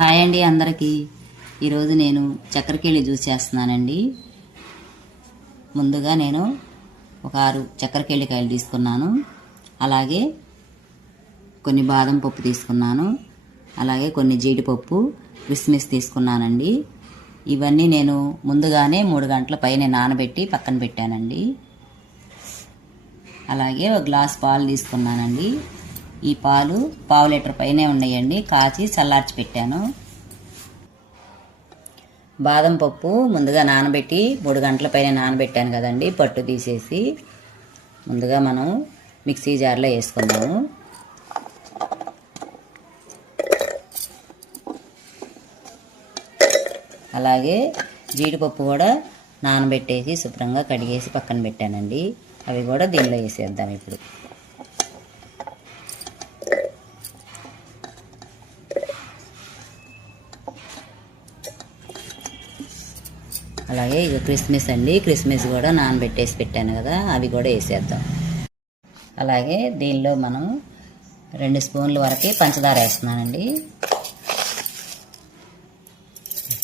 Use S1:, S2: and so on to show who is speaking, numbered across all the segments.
S1: Hi అండి అందరికీ. ఈరోజు నేను చక్కెరకేళి జ్యూస్ చేస్తున్నానండి. ముందుగా నేను ఒక ఆరు చక్కెరకేళికాయలు తీసుకున్నాను. అలాగే కొన్ని బాదం పప్పు తీసుకున్నాను. అలాగే కొన్ని జీడిపప్పు క్రిస్మిస్ తీసుకున్నానండి. ఇవన్నీ నేను ముందుగానే మూడు గంటల పైన నానబెట్టి పక్కన పెట్టానండి. అలాగే ఒక గ్లాస్ పాలు తీసుకున్నానండి. ఈ పాలు పావు లీటర్ పైనే ఉన్నాయండి. కాచి చల్లార్చి పెట్టాను. బాదం పప్పు ముందుగా నానబెట్టి మూడు గంటల పైన నానబెట్టాను కదండి. పట్టు తీసేసి ముందుగా మనం మిక్సీ జార్లో వేసుకుందాము. అలాగే జీడిపప్పు కూడా నానబెట్టేసి శుభ్రంగా కడిగేసి పక్కన పెట్టానండి. అవి కూడా దీనిలో వేసేద్దాం ఇప్పుడు. అలాగే ఇక క్రిస్మస్ అండి. క్రిస్మస్ కూడా నానబెట్టేసి పెట్టాను కదా అవి కూడా వేసేద్దాం. అలాగే దీనిలో మనం రెండు స్పూన్ల వరకు పంచదార వేస్తున్నానండి.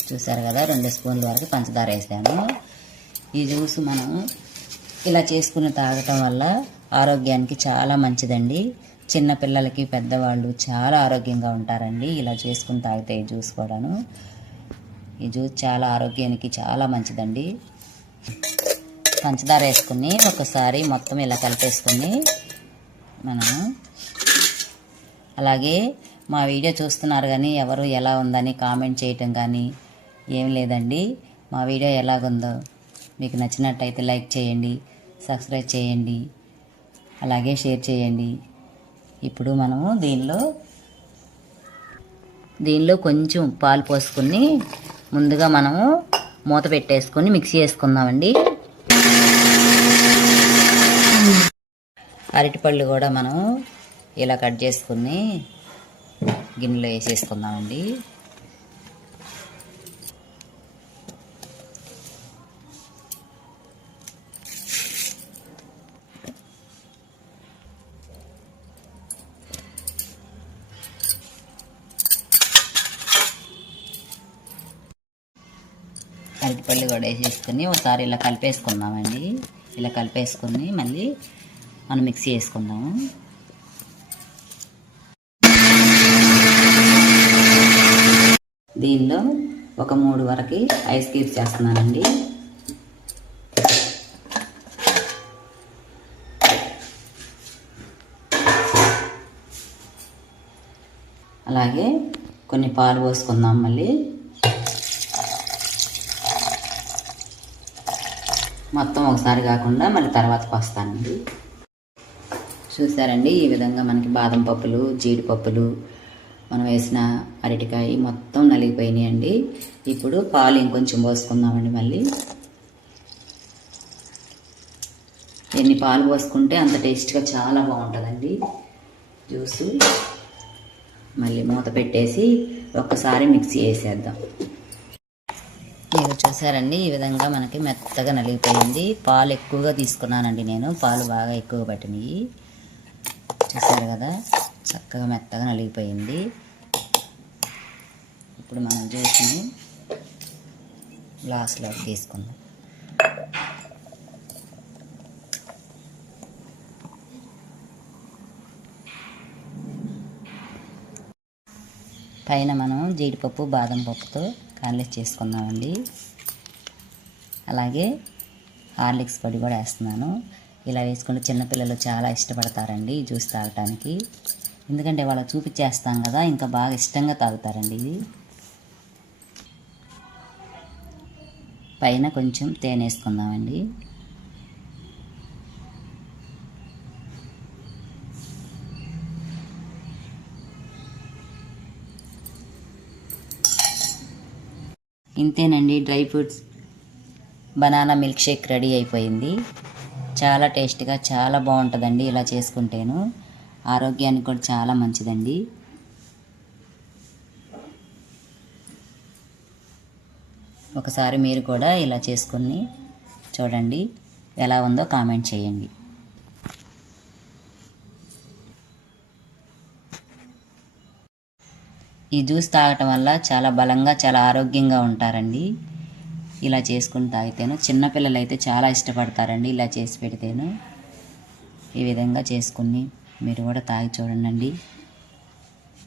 S1: చూసారు కదా రెండు స్పూన్ల వరకు పంచదార వేసాను. ఈ జ్యూస్ మనం ఇలా చేసుకుని తాగటం వల్ల ఆరోగ్యానికి చాలా మంచిదండి. చిన్నపిల్లలకి పెద్దవాళ్ళు చాలా ఆరోగ్యంగా ఉంటారండి. ఇలా చేసుకుని తాగితే ఈ జ్యూస్ కూడాను. ఈ జ్యూస్ చాలా ఆరోగ్యానికి చాలా మంచిదండి. పంచదార వేసుకుని ఒకసారి మొత్తం ఇలా కలిపేసుకుని మనము అలాగే మా వీడియో చూస్తున్నారు కానీ ఎవరు ఎలా ఉందని కామెంట్ చేయటం కానీ ఏం లేదండి. మా వీడియో ఎలాగుందో మీకు నచ్చినట్టయితే లైక్ చేయండి సబ్స్క్రైబ్ చేయండి అలాగే షేర్ చేయండి. ఇప్పుడు మనము దీనిలో దీనిలో కొంచెం పాలు పోసుకుని ముందుగా మనము మూత పెట్టేసుకొని మిక్సీ వేసుకుందామండి. అరటిపళ్ళు కూడా మనం ఇలా కట్ చేసుకుని గిన్నెలో వేసేసుకుందామండి. అరటిపళ్ళు కూడా వేసేసుకుని ఒకసారి ఇలా కలిపేసుకుందామండి. ఇలా కలిపేసుకుని మళ్ళీ మనం మిక్సీ వేసుకుందాము దీనిలో ఒక మూడు వరకు ఐస్ క్యూబ్స్ చేస్తున్నానండి. అలాగే కొన్ని పాలు పోసుకుందాం మళ్ళీ. మొత్తం ఒకసారి కాకుండా మళ్ళీ తర్వాత పోస్తానండి చూసారండి ఈ విధంగా మనకి బాదం పప్పులు జీడిపప్పులు మనం వేసిన అరటికాయ మొత్తం నలిగిపోయినాయండి. ఇప్పుడు పాలు ఇంకొంచెం పోసుకుందామండి మళ్ళీ. ఎన్ని పాలు పోసుకుంటే అంత టేస్ట్గా చాలా బాగుంటుందండి. జ్యూసు. మళ్ళీ మూత పెట్టేసి ఒక్కసారి మిక్సీ వేసేద్దాం. మీరు చూసారండి. ఈ విధంగా మనకి మెత్తగా నలిగిపోయింది. పాలు ఎక్కువగా తీసుకున్నానండి నేను. పాలు బాగా ఎక్కువ పట్టినాయి. చూసారు కదా? చక్కగా మెత్తగా నలిగిపోయింది. ఇప్పుడు మనం జ్యూస్ని గ్లాస్లో తీసుకుందాం. పైన మనం జీడిపప్పు బాదం పప్పుతో గార్లిక్ చేసుకుందామండి. అలాగే హార్లిక్స్ పొడి కూడా వేస్తున్నాను. ఇలా వేసుకుంటే చిన్నపిల్లలు చాలా ఇష్టపడతారండి జ్యూస్ తాగటానికి. ఎందుకంటే వాళ్ళకి చూపించేస్తాం కదా ఇంకా బాగా ఇష్టంగా తాగుతారండి ఇది పైన కొంచెం తేనె వేసుకుందామండి. ఇంతేనండి dry fruits. Banana milkshake ready అయిపోయింది. చాలా టేస్ట్గా చాలా బాగుంటుందండి ఇలా చేసుకుంటేను. ఆరోగ్యానికి కూడా చాలా మంచిదండి. ఒకసారి మీరు కూడా ఇలా చేసుకుని చూడండి ఎలా ఉందో కామెంట్ చేయండి. ఈ జ్యూస్ తాగటం వల్ల చాలా బలంగా చాలా ఆరోగ్యంగా ఉంటారండి. ఇలా చేసుకుని తాగితేను చిన్నపిల్లలు అయితే చాలా ఇష్టపడతారండి ఇలా చేసి పెడితేను. ఈ విధంగా చేసుకుని మీరు కూడా తాగి చూడండి